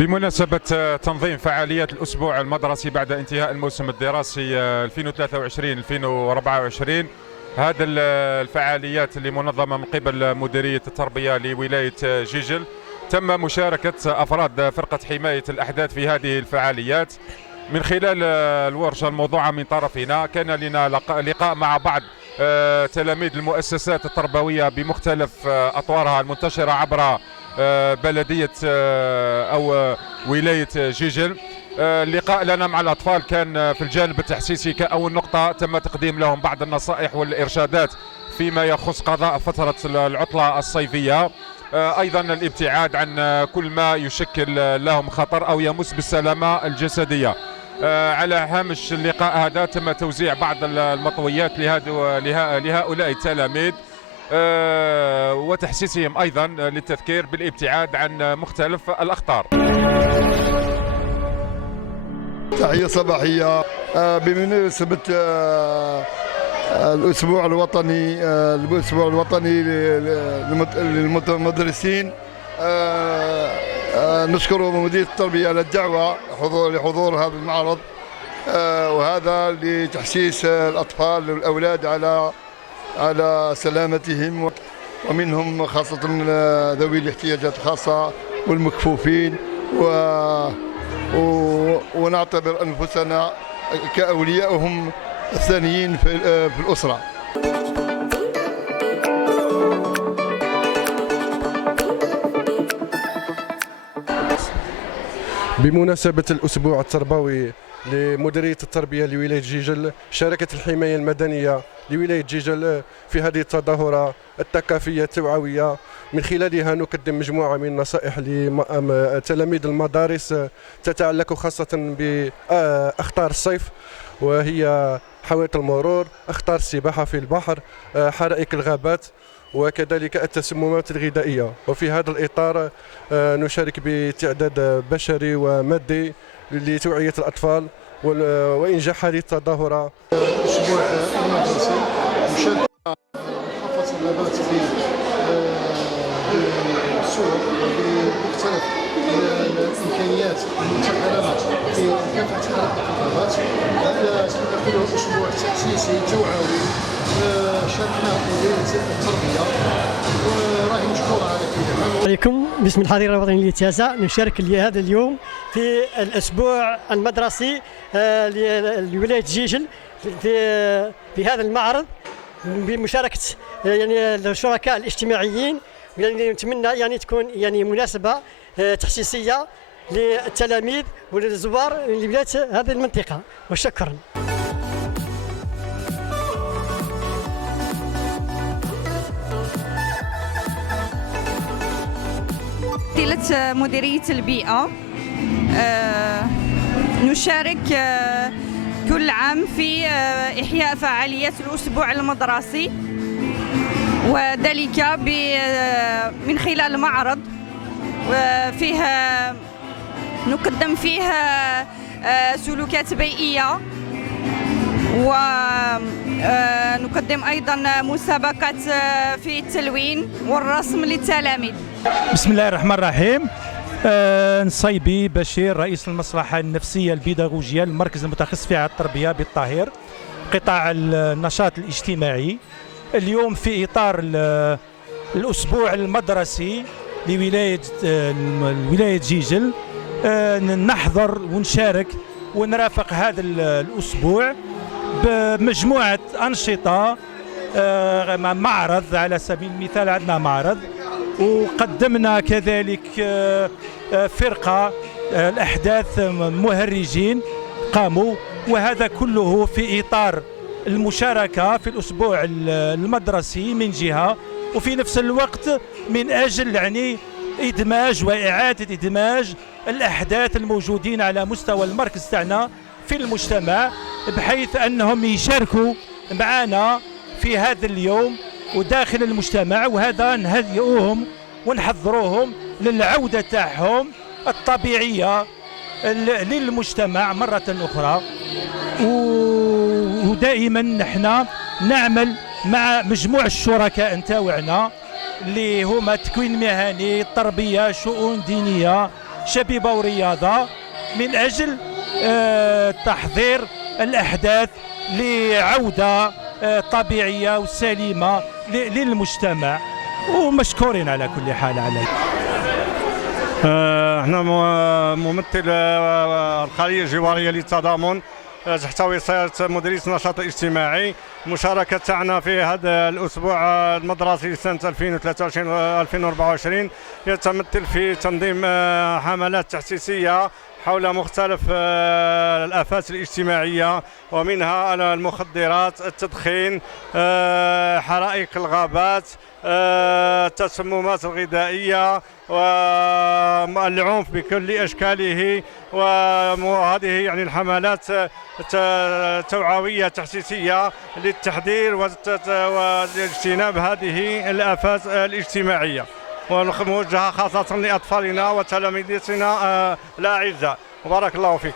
بمناسبة تنظيم فعاليات الأسبوع المدرسي بعد انتهاء الموسم الدراسي 2023-2024، هذا الفعاليات اللي منظمة من قبل مديرية التربية لولاية جيجل، تم مشاركة أفراد فرقة حماية الأحداث في هذه الفعاليات. من خلال الورشة الموضوعة من طرفنا كان لنا لقاء مع بعض تلاميذ المؤسسات التربوية بمختلف أطوارها المنتشرة عبر بلدية أو ولاية جيجل. اللقاء لنا مع الأطفال كان في الجانب التحسيسي كأول نقطة، تم تقديم لهم بعض النصائح والإرشادات فيما يخص قضاء فترة العطلة الصيفية، أيضا الابتعاد عن كل ما يشكل لهم خطر أو يمس بالسلامة الجسدية. على هامش اللقاء هذا تم توزيع بعض المطويات لهؤلاء التلاميذ وتحسيسهم أيضا للتذكير بالابتعاد عن مختلف الأخطار. تحية صباحية بمناسبة الأسبوع الوطني للمدرسين. نشكر مديرية التربية على الدعوة لحضور هذا المعرض، وهذا لتحسيس الأطفال والأولاد على سلامتهم، ومنهم خاصة ذوي الاحتياجات الخاصة والمكفوفين، ونعتبر أنفسنا كأوليائهم الثانيين في الأسرة. بمناسبة الأسبوع التربوي لمديرية التربية لولاية جيجل، شاركت الحماية المدنية لولاية جيجل في هذه التظاهرة الثقافية التوعوية. من خلالها نقدم مجموعة من النصائح لتلاميذ المدارس تتعلق خاصة بأخطار الصيف، وهي حوادث المرور، أخطار السباحة في البحر، حرائق الغابات، وكذلك التسممات الغذائية. وفي هذا الإطار نشارك بتعداد بشري ومادي لتوعية الأطفال وإنجاح هذه التظاهرة. الأسبوع المدرسي مشاركة محافظة الغابات في السوق بمختلف الإمكانيات المتاحة لنا في مكافحة حرائق الغابات. هذا سنقول أسبوع تحسيسي توعوي شاركنا مديرية التربية، وراهي مشكورة على كل حال. عليكم باسم الحظيرة الوطنية للتاسع، نشارك هذا اليوم في الأسبوع المدرسي لولاية جيجل في هذا المعرض بمشاركة الشركاء الاجتماعيين. نتمنى تكون مناسبة تحسيسية للتلاميذ وللزوار لولاية هذه المنطقة، وشكرا. مديرية البيئة نشارك كل عام في إحياء فعاليات الأسبوع المدرسي، وذلك من خلال معرض فيها نقدم فيها سلوكات بيئية، ونقدم أيضا مسابقات في التلوين والرسم للتلاميذ. بسم الله الرحمن الرحيم. نصيبي بشير، رئيس المصلحة النفسية البيداغوجية المركز المتخصص في التربية بالطاهر، قطاع النشاط الاجتماعي. اليوم في إطار الأسبوع المدرسي لولاية جيجل نحضر ونشارك ونرافق هذا الأسبوع بمجموعة أنشطة. معرض على سبيل المثال، عندنا معرض، وقدمنا كذلك فرقة الأحداث مهرجين قاموا، وهذا كله في إطار المشاركة في الأسبوع المدرسي من جهة، وفي نفس الوقت من أجل إدماج وإعادة إدماج الأحداث الموجودين على مستوى المركز تاعنا في المجتمع، بحيث أنهم يشاركوا معنا في هذا اليوم وداخل المجتمع، وهذا نهيئوهم ونحضروهم للعودة تاعهم الطبيعية للمجتمع مرة أخرى. ودائما نحن نعمل مع مجموع الشركاء نتاوعنا اللي هما تكوين مهني، تربية، شؤون دينية، شبيبة ورياضة، من أجل تحضير الأحداث لعودة طبيعية وسليمة للمجتمع، ومشكورين على كل حال عليه. احنا ممثل الخلية الجوارية للتضامن، تحتوي سيارة مديرية النشاط الاجتماعي. المشاركة تاعنا في هذا الأسبوع المدرسي لسنة 2023-2024 يتمثل في تنظيم حملات تحسيسية حول مختلف الآفات الاجتماعية، ومنها المخدرات، التدخين، حرائق الغابات، التسممات الغذائية، والعنف بكل أشكاله. وهذه يعني الحملات توعوية تحسيسية للتحذير واجتناب هذه الآفات الاجتماعية، وموجهة خاصة لأطفالنا وتلاميذنا الأعزاء. بارك الله فيك.